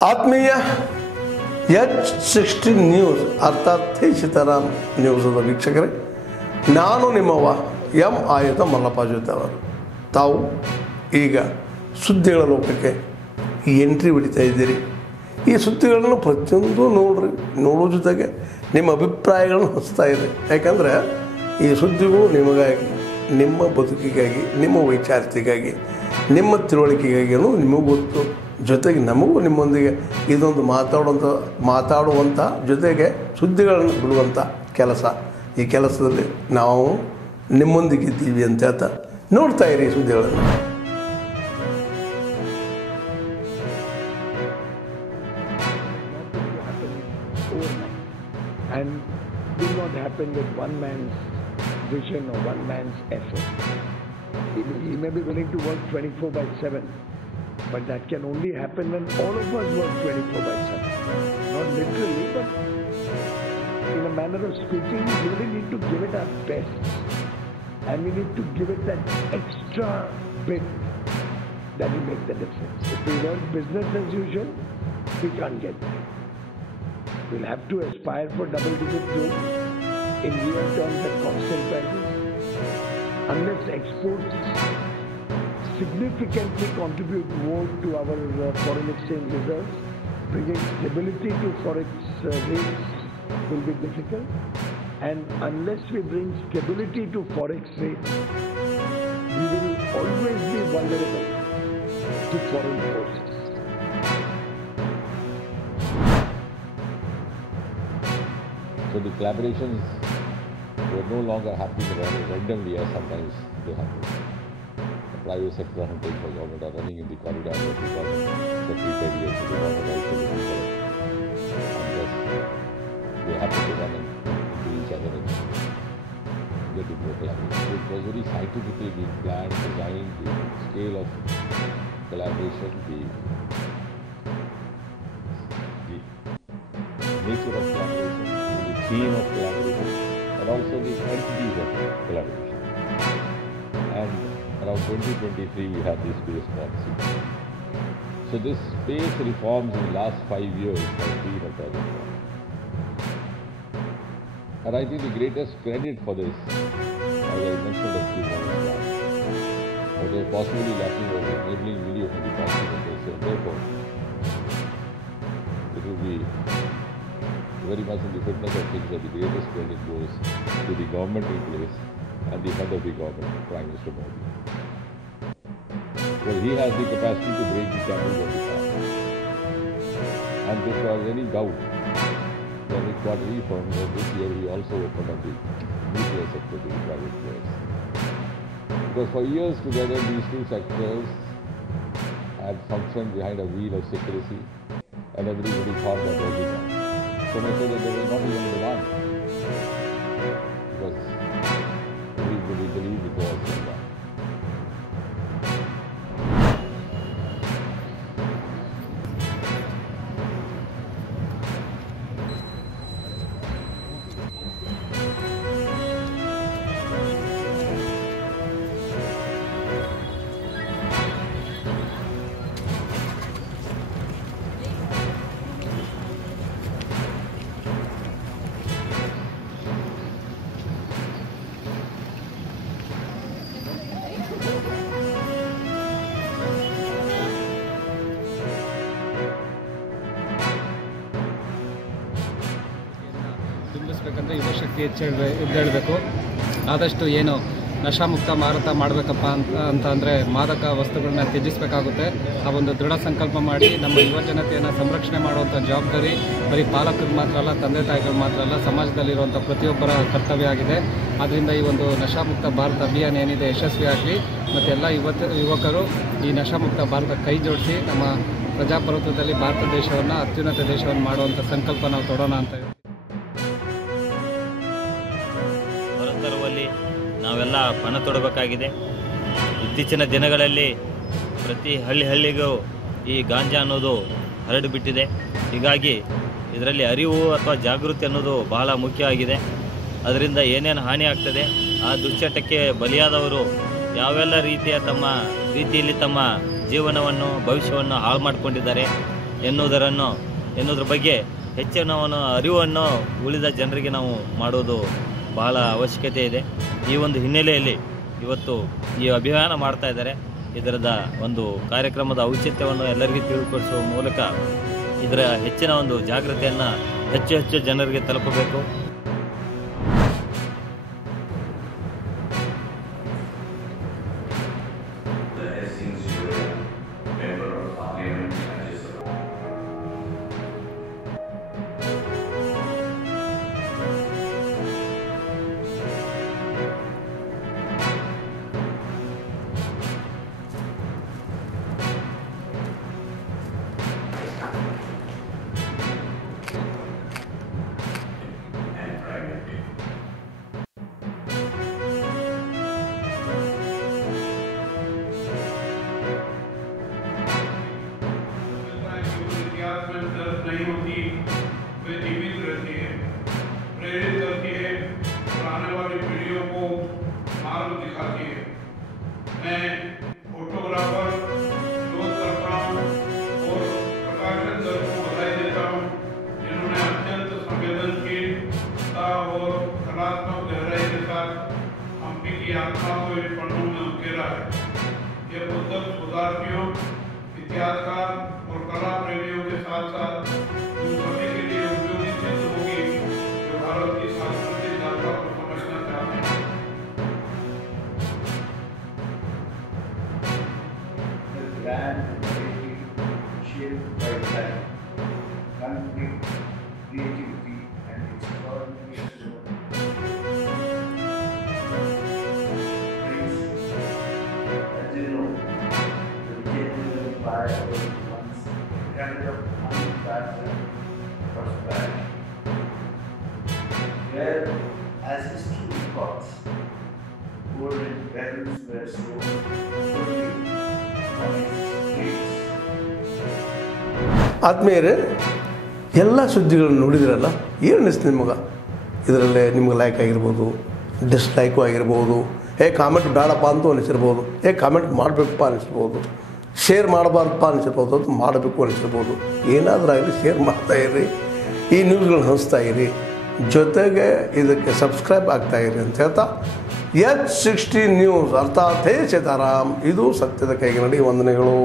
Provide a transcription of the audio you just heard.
ಆತ್ಮೀಯ H16 news ಅರ್ಥಾತ್ ಸೀತಾರಾಮ್ ನ್ಯೂಸದ ವೀಕ್ಷಕರೇ, ನಾನು ನಿಮ್ಮವ ಎಂ ಆಯುಧ ಮಲ್ಲಪ್ಪ ಜೊತೆ ಅವರು. ತಾವು ಈಗ ಸುದ್ದಿಗಳ ಲೋಕಕ್ಕೆ ಎಂಟ್ರಿ ಹೊಡಿತಾ ಇದ್ದೀರಿ. ಈ ಸುದ್ದಿಗಳನ್ನು ಪ್ರತಿಯೊಂದು ನೋಡೋ ಜೊತೆಗೆ ನಿಮ್ಮ ಅಭಿಪ್ರಾಯಗಳನ್ನು ಹಂಚ್ತಾ ಇದೆ. ಯಾಕಂದರೆ ಈ ಸುದ್ದಿಗಳು ನಿಮಗಾಗಿ, ನಿಮ್ಮ ಬದುಕಿಗಾಗಿ, ನಿಮ್ಮ ವೈಚಾರಿಕೆಗಾಗಿ, ನಿಮ್ಮ ತಿಳುವಳಿಕೆಗಾಗಿಯೂ ನಿಮಗೂ ಗೊತ್ತು. ಜೊತೆಗೆ ನಮಗೂ ನಿಮ್ಮೊಂದಿಗೆ ಇದೊಂದು ಮಾತಾಡುವಂಥ ಜೊತೆಗೆ ಸುದ್ದಿಗಳನ್ನು ಬಿಡುವಂಥ ಕೆಲಸ. ಈ ಕೆಲಸದಲ್ಲಿ ನಾವು ನಿಮ್ಮೊಂದಿಗಿದ್ದೀವಿ ಅಂತ ಹೇಳ್ತಾ ನೋಡ್ತಾ ಇರಿ ಸುದ್ದಿಗಳನ್ನು. And will not happen with one man's vision or one man's effort. He may be willing to work 24/7, but that can only happen when all of us work 24/7. Not literally, but in a manner of speaking, we really need to give it our best. And we need to give it that extra bit that will make the difference. If we work business as usual, we can't get there. We'll have to aspire for double-digit growth in real terms at constant prices. Unless exports significantly contribute more to our foreign exchange reserves, bringing stability to forex rates will be difficult. And unless we bring stability to forex rates, we will always be vulnerable to foreign forces. So the collaborations were no longer happening randomly as sometimes they happen. The private sector hunting for government are running in the corridor of the government secretariat, the government also looking for it. Unless they happen to run into each other and get into a collaboration. It was very scientifically being planned, designed, the scale of collaboration, the nature of collaboration, theme of collaboration, and also the entities of collaboration. And around 2023 we had this space policy. So this space reforms in the last 5 years has been a project. And I think the greatest credit for this, as I mentioned a few moments back, what was possibly lacking was enabling video from the policymakers. So therefore, it will be very much in the fitness of things that the greatest credit goes to the government in place and the head of the government, Prime Minister Modi. Well, he has the capacity to break the taboos of the past. And if there was any doubt, then it got reaffirmed that this year we also opened up the nuclear sector to the private players. Because for years together, these two sectors had functioned behind a wheel of secrecy, and everybody thought that was enough. So much so that there was not even a demand, because everybody believed it was like that. ತುಂಬಿಸ್ಬೇಕಂದ್ರೆ ಯುವ ಶಕ್ತಿ ಎದ್ದೇಳಬೇಕು. ಆದಷ್ಟು ಏನು ನಶಾಮುಕ್ತ ಮಾರಾಟ ಮಾಡಬೇಕಪ್ಪ ಅಂದರೆ ಮಾದಕ ವಸ್ತುಗಳನ್ನ ತ್ಯಜಿಸಬೇಕಾಗುತ್ತೆ. ಆ ಒಂದು ದೃಢ ಸಂಕಲ್ಪ ಮಾಡಿ ನಮ್ಮ ಯುವ ಜನತೆಯನ್ನು ಸಂರಕ್ಷಣೆ ಮಾಡುವಂಥ ಜವಾಬ್ದಾರಿ ಬರೀ ಪಾಲಕರು ಮಾತ್ರ ಅಲ್ಲ, ತಂದೆ ತಾಯಿಗಳು ಮಾತ್ರ ಅಲ್ಲ, ಸಮಾಜದಲ್ಲಿರುವಂಥ ಪ್ರತಿಯೊಬ್ಬರ ಕರ್ತವ್ಯ ಆಗಿದೆ. ಆದ್ದರಿಂದ ಈ ಒಂದು ನಶಾಮುಕ್ತ ಭಾರತ ಅಭಿಯಾನ ಏನಿದೆ ಯಶಸ್ವಿಯಾಗಲಿ ಮತ್ತು ಎಲ್ಲ ಯುವಕರು ಈ ನಶಾಮುಕ್ತ ಭಾರತ ಕೈ ಜೋಡಿಸಿ ನಮ್ಮ ಪ್ರಜಾಪ್ರಭುತ್ವದಲ್ಲಿ ಭಾರತ ದೇಶವನ್ನು ಅತ್ಯುನ್ನತ ದೇಶವನ್ನು ಮಾಡುವಂಥ ಸಂಕಲ್ಪ ನಾವು ತೊಡೋಣ ಅಂತ ಹೇಳ್ತೀವಿ. ಹೊರತರುವಲ್ಲಿ ನಾವೆಲ್ಲ ಪಣ ತೊಡಬೇಕಾಗಿದೆ. ಇತ್ತೀಚಿನ ದಿನಗಳಲ್ಲಿ ಪ್ರತಿ ಹಳ್ಳಿಗೂ ಈ ಗಾಂಜಾ ಅನ್ನೋದು ಹರಡಿಬಿಟ್ಟಿದೆ. ಹೀಗಾಗಿ ಇದರಲ್ಲಿ ಅರಿವು ಅಥವಾ ಜಾಗೃತಿ ಅನ್ನೋದು ಬಹಳ ಮುಖ್ಯ ಆಗಿದೆ. ಅದರಿಂದ ಏನೇನು ಹಾನಿ ಆಗ್ತದೆ, ಆ ದುಶ್ಚಟಕ್ಕೆ ಬಲಿಯಾದವರು ಯಾವೆಲ್ಲ ರೀತಿಯಲ್ಲಿ ತಮ್ಮ ಜೀವನವನ್ನು ಭವಿಷ್ಯವನ್ನು ಹಾಳು ಮಾಡಿಕೊಂಡಿದ್ದಾರೆ, ಎನ್ನುವುದ್ರ ಬಗ್ಗೆ ಹೆಚ್ಚಿನ ಅರಿವನ್ನು ಉಳಿದ ಜನರಿಗೆ ನಾವು ಮಾಡೋದು ಬಹಳ ಅವಶ್ಯಕತೆ ಇದೆ. ಈ ಒಂದು ಹಿನ್ನೆಲೆಯಲ್ಲಿ ಇವತ್ತು ಈ ಅಭಿಯಾನ ಮಾಡ್ತಾ ಇದ್ದಾರೆ. ಇದರದ ಒಂದು ಕಾರ್ಯಕ್ರಮದ ಔಚಿತ್ಯವನ್ನು ಎಲ್ಲರಿಗೂ ತಿಳಿದುಪಡಿಸುವ ಮೂಲಕ ಇದರ ಹೆಚ್ಚಿನ ಒಂದು ಜಾಗೃತಿಯನ್ನು ಹೆಚ್ಚು ಜನರಿಗೆ ತಲುಪಬೇಕು. नहीं होती, वे जीवित रहती है, प्रेरित करती है और आने वाली पीढ़ियों को मार्ग दिखाती है। मैं फोटोग्राफर, शोधकर्ताओं और प्रकाशन दल को बधाई देता हूँ, जिन्होंने अत्यंत संवेदनशीलता और कलात्मक गहराई के साथ हम्पी की आत्मा को इन पन्नों में उकेरा है। ये पुस्तक शोधार्थियों, इतिहासकार और कला प्रेमियों के साथ साथ उन सभी के लिए उपयोगी सिद्ध होगी जो भारत की सांस्कृतिक यात्रा को समझना चाहते हैं। The grand narrative shaped by time, conflict, creativity, and extraordinary story. Friends, as you know, the Vijayanagara Empire was once a pyramid of unparalleled prosperity, where, as history records, golden barrels were sold only on its streets. ಆತ್ಮೀಯರೇ, ಎಲ್ಲ ಸುದ್ದಿಗಳನ್ನು ನೋಡಿದ್ರಲ್ಲ, ಏನು ಅನಿಸ್ತು ನಿಮಗೆ? ಇದರಲ್ಲೇ ನಿಮ್ಗೆ ಲೈಕ್ ಆಗಿರ್ಬೋದು, ಡಿಸ್ಲೈಕು ಆಗಿರ್ಬೋದು, ಕಾಮೆಂಟ್ ಬೇಡಪ್ಪ ಅಂತೂ ಅನಿಸಿರ್ಬೋದು, ಕಾಮೆಂಟ್ ಮಾಡಬೇಕಪ್ಪ ಅನಿಸಿರ್ಬೋದು, ಶೇರ್ ಮಾಡಬಾರ್ದಪ್ಪ ಅನಿಸಿರ್ಬೋದು, ಅದು ಮಾಡಬೇಕು ಅನಿಸಿರ್ಬೋದು. ಏನಾದರೂ ಆಗಲಿ ಶೇರ್ ಮಾಡ್ತಾಯಿರಿ, ಈ ನ್ಯೂಸ್ಗಳನ್ನ ಹಂಚ್ತಾ ಇರಿ, ಜೊತೆಗೆ ಇದಕ್ಕೆ ಸಬ್ಸ್ಕ್ರೈಬ್ ಆಗ್ತಾಯಿರಿ ಅಂತ ಹೇಳ್ತಾ H16 ನ್ಯೂಸ್ ಅರ್ಥಾತ್ ಹೇ ಸೀತಾರಾಮ್, ಇದು ಸತ್ಯದ ಕೈಗೆ ನಡಿ. ವಂದನೆಗಳು.